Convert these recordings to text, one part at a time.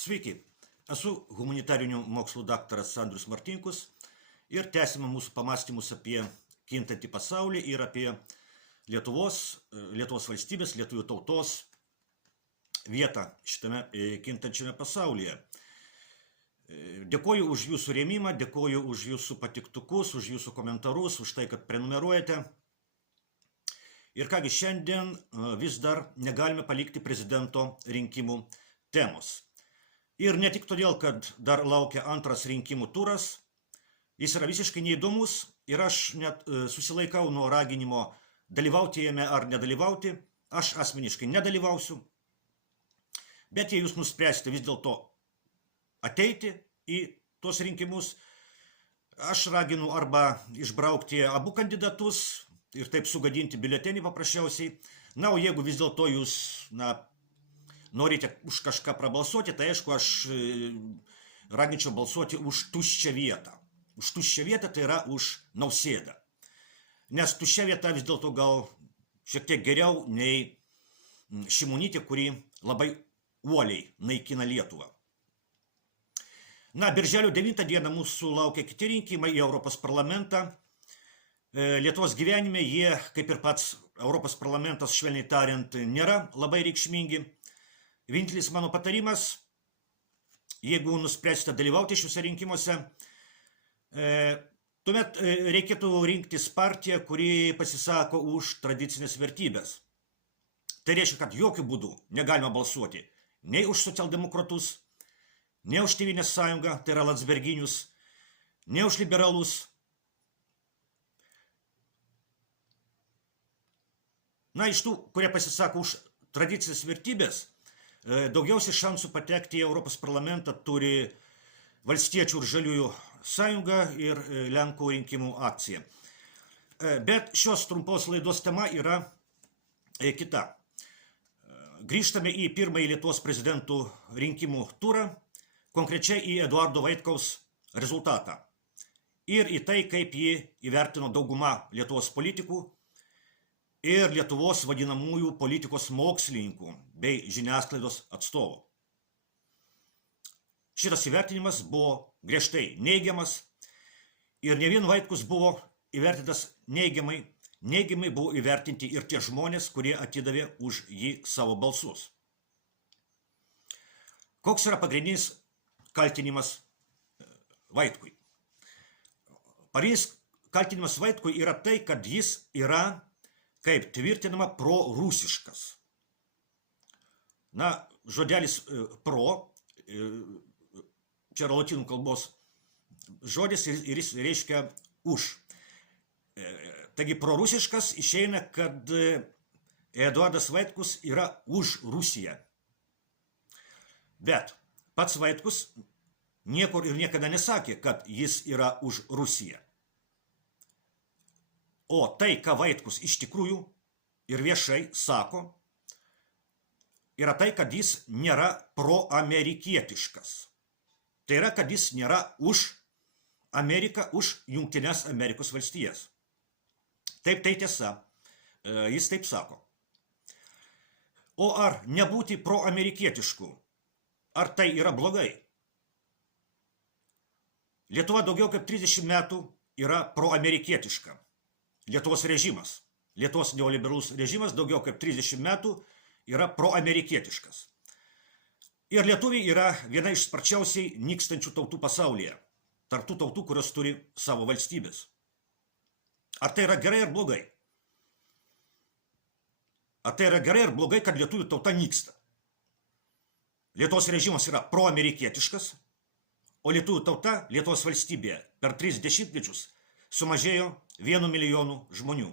Sveiki, esu humanitarinių mokslų daktaras Andrius Martinkus ir tęsime mūsų pamastymus apie kintantį pasaulį ir apie Lietuvos valstybės, lietuvių tautos vietą šitame kintančiame pasaulyje. Dėkoju už jūsų rėmimą, dėkoju už jūsų patiktukus, už jūsų komentarus, už tai, kad prenumeruojate. Ir kągi, šiandien vis dar negalime palikti prezidento rinkimų temos. Ir ne tik todėl, kad dar laukia antras rinkimų turas, jis yra visiškai neįdomus ir aš net susilaikau nuo raginimo dalyvauti jame ar nedalyvauti. Aš asmeniškai nedalyvausiu, bet jei jūs nuspręsite vis dėlto ateiti į tuos rinkimus, aš raginu arba išbraukti abu kandidatus ir taip sugadinti biuletenį paprasčiausiai. Na, o jeigu vis dėlto jūs norite už kažką prabalsuoti, tai aišku, aš raginčiau balsuoti už tuščią vietą. Už tuščią vietą, tai yra už Nausėdą. Nes tuščia vieta vis dėlto gal šiek tiek geriau nei Šimonytė, kuri labai uoliai naikina Lietuvą. Na, birželio 9 dieną mūsų laukia kiti rinkimai į Europos parlamentą. Lietuvos gyvenime jie, kaip ir pats Europos parlamentas, švelniai tariant, nėra labai reikšmingi. Vienintelis mano patarimas, jeigu nuspręsite dalyvauti šiuose rinkimuose, tuomet reikėtų rinktis partiją, kuri pasisako už tradicinės vertybės. Tai reiškia, kad jokių būdų negalima balsuoti nei už socialdemokratus, nei už Tėvynės sąjungą, tai yra landsberginius, nei už liberalus. Na, iš tų, kurie pasisako už tradicinės vertybės, daugiausiai šansų patekti į Europos parlamentą turi Valstiečių ir Žaliųjų sąjunga ir Lenkų rinkimų akcija. Bet šios trumpos laidos tema yra kita. Grįžtame į pirmąjį Lietuvos prezidentų rinkimų turą, konkrečiai į Eduardo Vaitkaus rezultatą ir į tai, kaip jį įvertino dauguma Lietuvos politikų ir Lietuvos vadinamųjų politikos mokslininkų bei žiniasklaidos atstovų. Šitas įvertinimas buvo griežtai neigiamas ir ne vien Vaitkus buvo įvertintas neigiamai, neigiamai buvo įvertinti ir tie žmonės, kurie atidavė už jį savo balsus. Koks yra pagrindinis kaltinimas Vaitkui? Pagrindinis kaltinimas Vaitkui yra tai, kad jis yra, kaip tvirtinama, prorusiškas. Na, žodelis pro, čia yra lotynų kalbos žodis ir jis reiškia už. Taigi prorusiškas išeina, kad Eduardas Vaitkus yra už Rusiją. Bet pats Vaitkus niekur ir niekada nesakė, kad jis yra už Rusiją. O tai, ką Vaitkus iš tikrųjų ir viešai sako, yra tai, kad jis nėra proamerikietiškas. Tai yra, kad jis nėra už Ameriką, už Jungtines Amerikos valstijas. Taip, tai tiesa. Jis taip sako. O ar nebūti proamerikietišku? Ar tai yra blogai? Lietuva daugiau kaip 30 metų yra proamerikietiška. Lietuvos režimas, Lietuvos neoliberalus režimas daugiau kaip 30 metų yra proamerikietiškas. Ir lietuviai yra viena iš sparčiausiai nykstančių tautų pasaulyje, tarp tų tautų, kurios turi savo valstybės. Ar tai yra gerai ar blogai? Ar tai yra gerai ar blogai, kad lietuvių tauta nyksta? Lietuvos režimas yra proamerikietiškas, o lietuvių tauta Lietuvos valstybėje per 3 dešimtmečius sumažėjo 1 milijonu žmonių,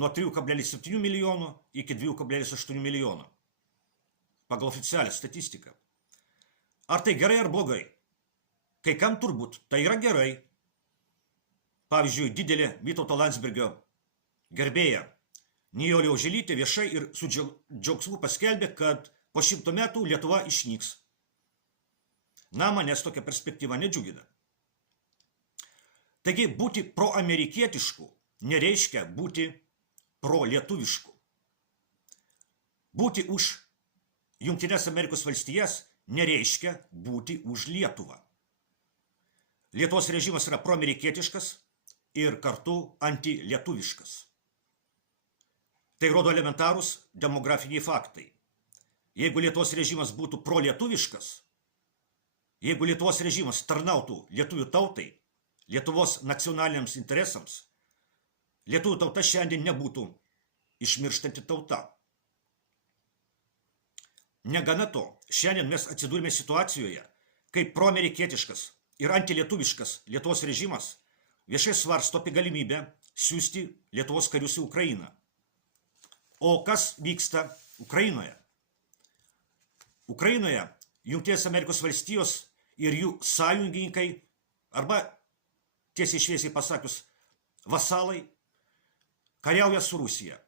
nuo 3,7 milijonų iki 2,8 milijonų, pagal oficialią statistiką. Ar tai gerai ar blogai? Kai kam turbūt tai yra gerai. Pavyzdžiui, didelė Vytauto Landsbergio gerbėja Nijolė Oželytė viešai ir su džiaugsmu paskelbė, kad po 100 metų Lietuva išnyks. Na, manęs tokia perspektyva nedžiugina. Taigi, būti proamerikietišku nereiškia būti prolietuvišku. Būti už Jungtines Amerikos valstijas nereiškia būti už Lietuvą. Lietuvos režimas yra proamerikietiškas ir kartu antilietuviškas. Tai rodo elementarūs demografiniai faktai. Jeigu Lietuvos režimas būtų prolietuviškas, jeigu Lietuvos režimas tarnautų lietuvių tautai, Lietuvos nacionaliniams interesams, lietuvių tauta šiandien nebūtų išmirštanti tauta. Negana to, šiandien mes atsidūrime situacijoje, kai proamerikietiškas ir antilietuviškas Lietuvos režimas viešai svarsto apie galimybę siųsti Lietuvos karius į Ukrainą. O kas vyksta Ukrainoje? Ukrainoje Jungtinės Amerikos valstijos ir jų sąjungininkai, arba tiesiai šviesiai pasakius, vasalai, kariauja su Rusija.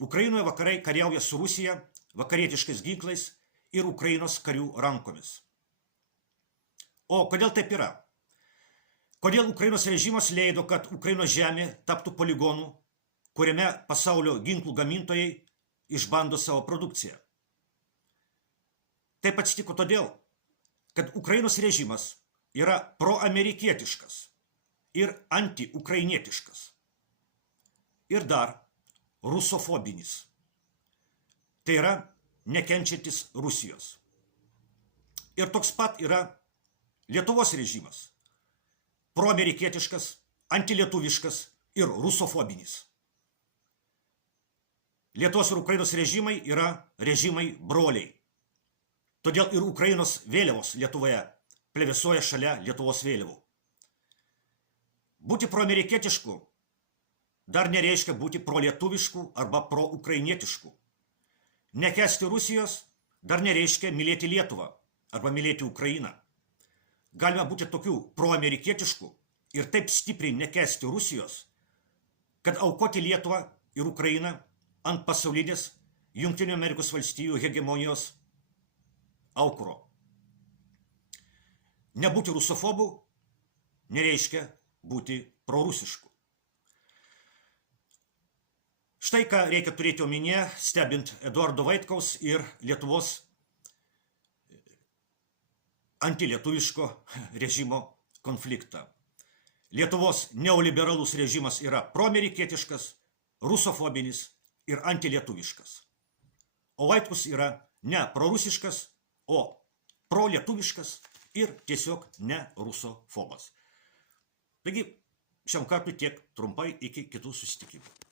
Ukrainoje vakarai kariauja su Rusija vakarietiškais ginklais ir Ukrainos karių rankomis. O kodėl taip yra? Kodėl Ukrainos režimas leido, kad Ukrainos žemė taptų poligonu, kuriame pasaulio ginklų gamintojai išbando savo produkciją? Taip atsitiko todėl, kad Ukrainos režimas yra proamerikietiškas ir antiukrainietiškas. Ir dar rusofobinis. Tai yra nekenčiantis Rusijos. Ir toks pat yra Lietuvos režimas. Proamerikietiškas, antilietuviškas ir rusofobinis. Lietuvos ir Ukrainos režimai yra režimai broliai. Todėl ir Ukrainos vėliavos Lietuvoje plevėsuoja šalia Lietuvos vėliavų. Būti proamerikietišku dar nereiškia būti prolietuvišku arba proukrainietišku. Nekęsti Rusijos dar nereiškia mylėti Lietuvą arba mylėti Ukrainą. Galime būti tokių proamerikietiškų ir taip stipriai nekęsti Rusijos, kad aukoti Lietuvą ir Ukrainą ant pasaulinės Jungtinių Amerikos valstijų hegemonijos aukuro. Nebūti rusofobu nereiškia būti prorusišku. Štai ką reikia turėti omenyje, stebint Eduardo Vaitkaus ir Lietuvos antilietuviško režimo konfliktą. Lietuvos neoliberalus režimas yra proamerikietiškas, rusofobinis ir antilietuviškas. O Vaitkus yra ne prorusiškas, o prolietuviškas ir tiesiog ne rusofobas. Taigi, šiam kartui tiek trumpai iki kitų susitikimų.